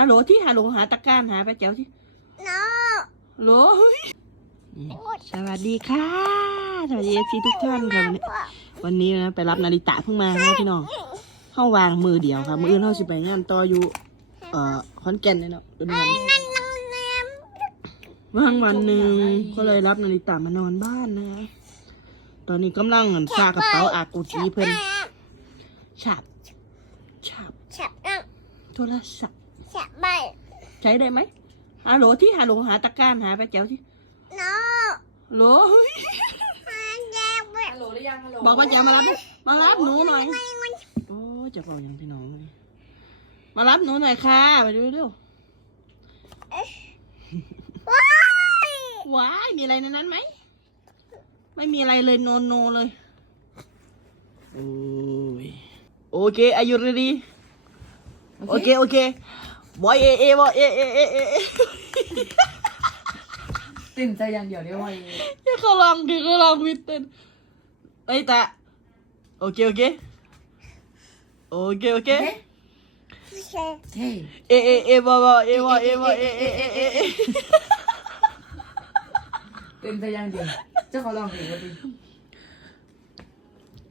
ฮัลโหลที่ฮัลโหลหาตะกร้ารหาไปแจ๋วที่น้อฮัลโหลเฮ้ยสวัสดีค่ะ สวัสดีเอฟซีทุกท่านค่ะวันนี้วันนี้นะไปรับนาริตะเพิ่งมาครับพี่น้องเข้าวางมือเดียวค่ะมืออื่นเข้าสิไปงานต่ออยู่เอ่อขอนแก่นเนี่ยเนาะเป็นวันนั่นน้องแนมว่างวันหนึ่งก็เลยรับนาริตะมานอนบ้านนะ ตอนนี้กำลังเงินซากระเป๋าอากูจีเพิ่นฉับฉับฉับนั่งโทรศัพท์ ฉับไป ใช้ได้ไหมฮัลโหลที่ฮัลโหลหาตะกร้ารหาไปแจ๋วที่น้อฮัลโหลเฮ้ยมันแยกไปฮัลโหลหรือยังฮัลโหลบอกว่าแจ๋วมารับมารับหนูหน่อย โอ้จะบอกยังพี่น้องเลยมารับหนูหน่อยค่ะไปดูเร็วว้ายว้ายมีอะไรในนั้นไหม ไม่มีอะไรเลยโนโนเลย โอ้ยโอเคอายุรีดีโอเค โอเค บอยเอเอบอยเอเอเอเอเอตื่นใจอย่างเดียวเดียวไว้อย่าเขาลองดิเขาลองวิตเต้นไอ้ยตาโอเคโอเคโอเคโอเคเช่เท่เอเอเอบอยบอยเอบอยเอบอยเอเอเอเอเอตื่นใจอย่างเดียวเจ้าเขาลองเพลงว่าดิ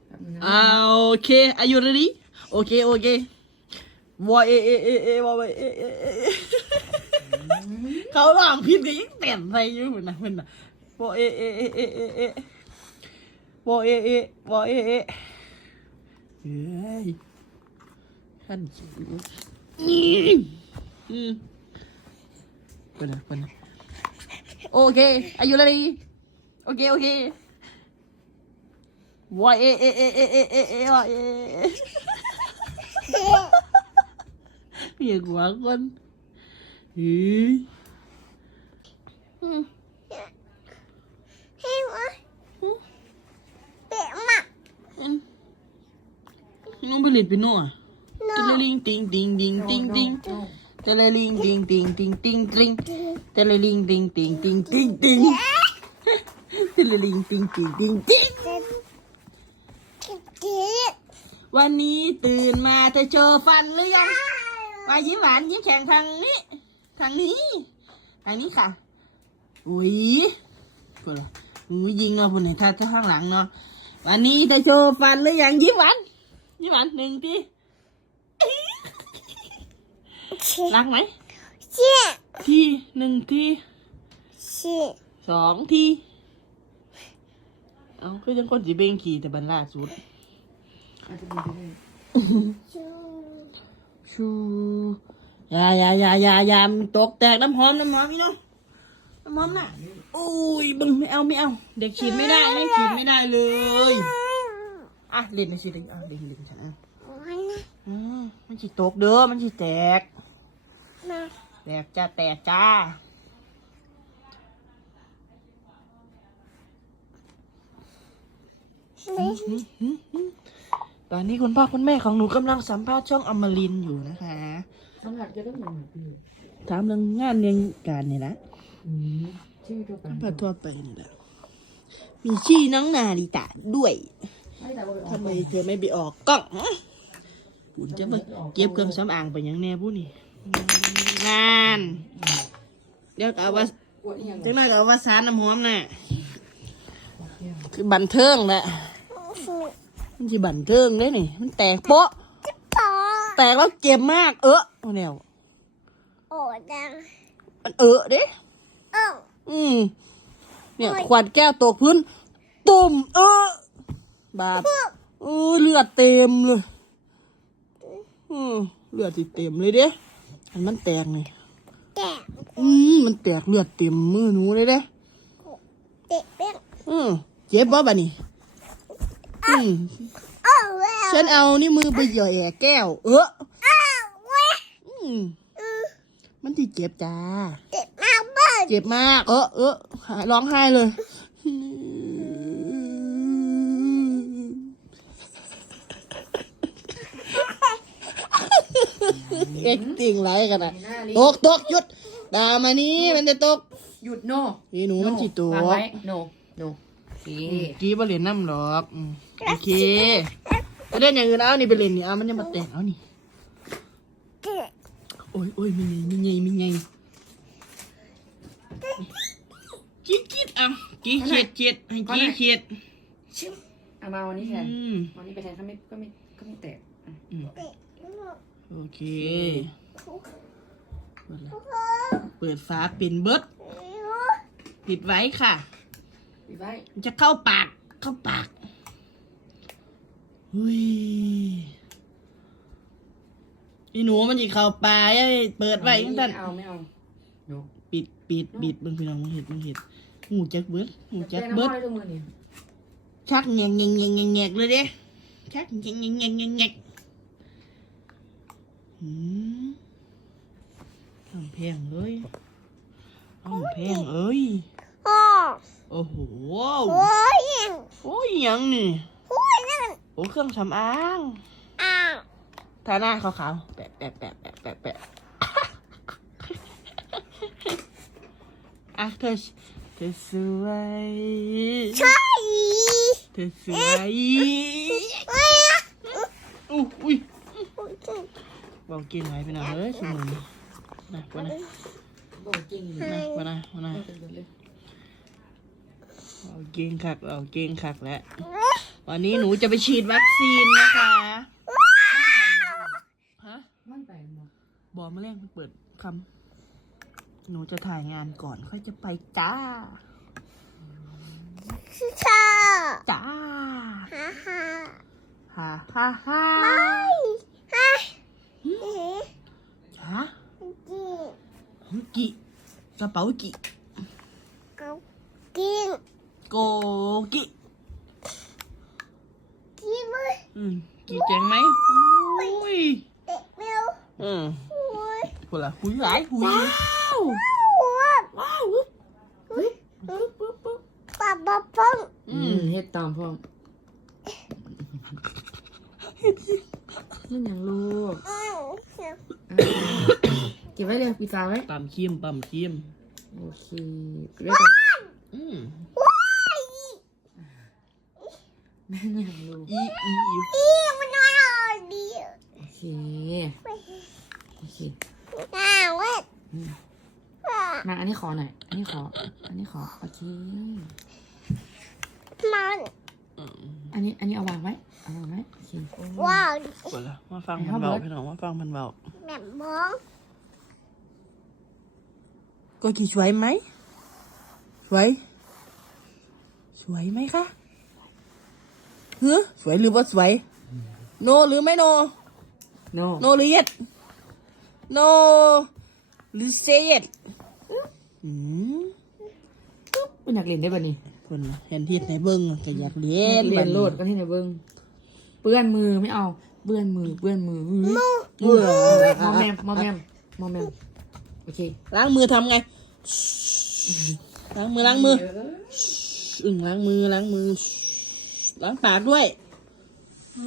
แป๊บนึงนะอ่าโอเค are you ready โอเคโอเค บอยเอเอเอเอบอยเอเอเอเอเขาลองผิดก็ยังเต้นใส่อยู่เหมือนนะเหมือนนะบอยเอเอเอเอเอเอบอยเอเอบอยเอเอเฮ้ยขันจิ๋วอืมเป็นไงเป็นไงโอเค are you ready โอเคโอเควายเอเอเอเอเอเอเอวายเอ เมียกว่าคนเฮ้ยอืมให้วะเป๊ะมากอืมน้องไปเล่นเปียโนอะน้อตะลิงติงติงติงติงติงตะลิงติงติงติงติงติงตะลิงติงติงติงติงติงตะลิงติงติงติงติงคิดคิดวันนี้ตื่นมาเธอเจอฟันหรือยัง มายิ้มหวานยิ้มแฉ่งทางนี้ ทางนี้ ทางนี้ค่ะ อุ้ยเพื่อนอุ้ยยิงเนาะเพื่อนถ้าถ้าข้างหลังเนาะ วันนี้จะโชว์ฟันหรือยังยิ้มหวาน ยิ้มหวานหนึ่งทีเชี่ยรักไหมเชี่ยทีหนึ่งทีเชี่ยสองทีเอาคือจังคนสีเบงขี่แต่บันล่าสุด อาจจะเป็นไปได้ ชูชูอยาอยาอยาอยาอยามันตกแตกน้ำหอมน้ำหอมพี่น้องน้ำหอมน่ะอุ้ยบึงไม่เอาไม่เอา เด็กฉีดไม่ได้ให้ฉีดไม่ได้เลยอะเล่นในสิเล่นอะเล่นเล่นฉันอะวันนะอืมมันฉีตกเด้อมันฉีแตกนะแตกจ้าแตกจ้าไม่ ตอนนี้คุณพ่อคุณแม่ของหนูกำลังสัมภาษณ์ช่องอมรินทร์อยู่นะคะสำหรับจะต้องเหมือนพี่ถามเรื่องงานเรื่องการเนี่ยนะอืมชื่อตัวกันสัมภาษณ์ทั่วไปนี่แหละมีชื่อน้องนาริตะด้วยไม่แต่ว่าทำไมเธอไม่ไปออกกล้องฮะคุณจะไปเก็บเครื่องสำอางไปยังแน่ผู้นี่นานเดี๋ยวก็เอาว่าอวดอีหยังจังหน่อยก็เอาว่าสารน้ำหอมน่ะคือบันเทิงแหละ มันจะบันเทิงได้นี่ มันแตกโป๊ะต่อแตกแล้วเจ็บมาก เออเอาแนวโอ้ดังมันเออเด้เอ้าอืม เนี่ยขวดแก้วตกพื้น ตุ่ม เออบาปเออเลือดเต็มเลย อืมเลือดสิเต็มเลยเด้อันมันแตกนี่ แตะอืมมันแตกเลือดเต็มมือหนูเลยเด้ เตะเปี้ยงอืมเจ็บบ่บะนี่อืมเอ้าเว้ย ฉันเอานี่มือไปหย่อยแก้ว เออเอ้าเว้ยอืมอืมมันที่เจ็บจ้าเตะมากเบิ้ลเจ็บมาก เออเออหายร้องไห้เลย เอ็กติ่งไรกันอะหน้าลิตกตกหยุดดามานี้มันจะตกหยุดโนนี่หนูมันจิตตวางกไว้โนโนโอเคกี้บาเล่นน้ำหรอกอืมโอเค ไปเล่นอย่างอื่นเอานี่ไปเล่นนี่เอามันจะมาแตกเอานี่เตะวโอ้ยโอ้ยมีไงมีไงมีไงจิดจิดอะจีเขียดเขียดให้จีเขียดชิมเอามาวันนี้แทนอืมวันนี้ไปแทนก็ไม่ก็ไม่ก็ไม่แตกอะเตะลูกโอเคเปิดแล้วเปิดฝาเป็นเบิดปิดไว้ค่ะปิดไว้มันจะเข้าปากเข้าปาก หุยอีหนูมันจะเข้าปากไอ้เปิดไว้ทั้งไม่ท่านเอาไม่เอาหนูปิดปิดปิดเบิ่งพี่น้องมึงเห็ดมึงเห็ดหูจักเบิดหูจักเป็นน้ำเบิดมันด้วยมือเนี่ยชักแงงแงงแงงแงงแงงเลยเด้ชักแงงแงงแงงแงงแงงหืมอ้ำแพงเลยอ้ำแพงเอ้ยพ่อโอ้โหโอ้ยยังโอ้ยหยังนี่ โอ้ยนั่นโอ้เครื่องสำอางอ้าวทาหน้าขาวๆแปะแปะแปะแปะแปะแปะอะเธอเธอสวยใช่เธอสวยอู้อุ้ยบอกเก่งไว้ไปหน่อยเฮ้ยสมุนนะวันนะบอกจริงอยู่นะวันนะวันนะบอกจริงเลยเอาเก่งคักเอาเก่งคักแล้ว วันนี้หนูจะไปฉีดวัคซีนนะคะฮะมันไปหมดบอกมาเร่งเปิดคำหนูจะถ่ายงานก่อนค่อยจะไปจ้าชาจ้าฮ่าฮ่าฮ่าฮ่าฮ่าฮ่าเอ๊ะจ้ากินของกิกระเป๋ากิเอากินโกกิกินเลย อืม กิแจงไหมอุ้ยเตะแมวอืมโอ้ยพูดละหุยหลายหุยโอ้ยว้าวปึ๊บปึ๊บปึ๊บปึ๊บปะปะปังอือืมมเฮ็ดตามพ่อนั่นอย่างลูกอืมอะเก็บไว้เลยปิดฝาไว้ปั๊มคิมปั๊มคิมโอเคปิดไว้ก่อน อืมนั่นอย่างลูกอีอีอีนี่มันน่าดีโอเคโอเคน่าเว้ยมาอันนี้ขอหน่อยอันนี้ขอ อันนี้ขอโอเคมันอืมอันนี้อันนี้เอาวางไว้เอาวางไว้โอเคว้าวพูดละมาฟังมันเบาพี่น้องมาฟังมันเบาแบบมองโกกิสวยไหมสวยสวยไหมคะเฮ้สวยหรือว่าสวย โนหรือไม่โน no โนหรือเย็ดโนหรือเซเย็ดอืมเป็นนักเรียนได้ป่ะนี่คนน่ะเห็นที่ไหนเบิ้งก็อยากเรียนเรียนโลดก็ให้ในเบิ้งเปื้อนมือไม่เอาเปื้อนมือเปื้อนมืออื้อเบื่อมอมแมมมอมแมมมอมแมมโอเคล้างมือทำไงล้างมือล้างมืออึ่งล้างมือล้างมือ ล้างปากด้วยอื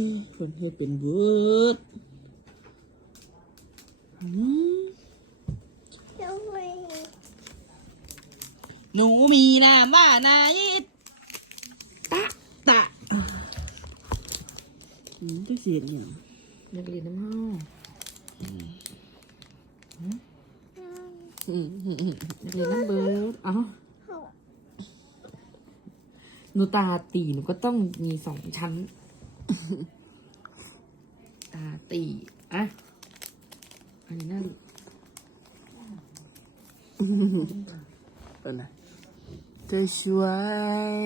มคนเฮ็ดเป็นเบิดอืมทำไมหนูมีนามว่านายตะตะอืมจะเสียงอย่างนักเรียนน้ำห้าอืมอืมอืมนักเรียนน้ำเบิร์ดเอ้า หนูตาตีหนูก็ต้องมีสองชั้น ตาตีอะ อันนี้น่าดูเป็นไงเธอสวย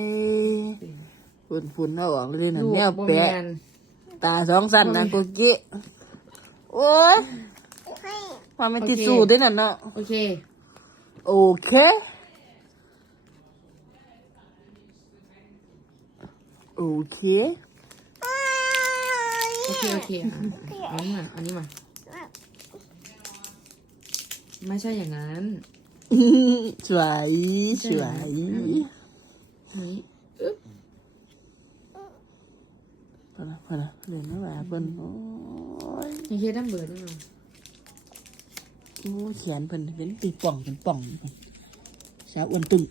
ฝุ่นฝุ่นเอาออกเลยนะลูกแนวบ่แปะแม่นตาสองสั้นนะกุกกี้โอ้ยให้มาไม่ติดสูด้วยน่ะเนาะโอเค โอเค โอเค โอเค โอเคอะเอามาอันนี้มา ไม่ใช่อย่างนั้นสวยสวยอันนี้อึ๊บพอละพอละเล่นไม่ไหวเพิ่นโอ้ยยังเฮ็ดน้ำเบิร์ดได้ไหมโอ้ยแขนเพิ่นเป็นปีป่องเป็นป่องสาวอ้วนตุ่ม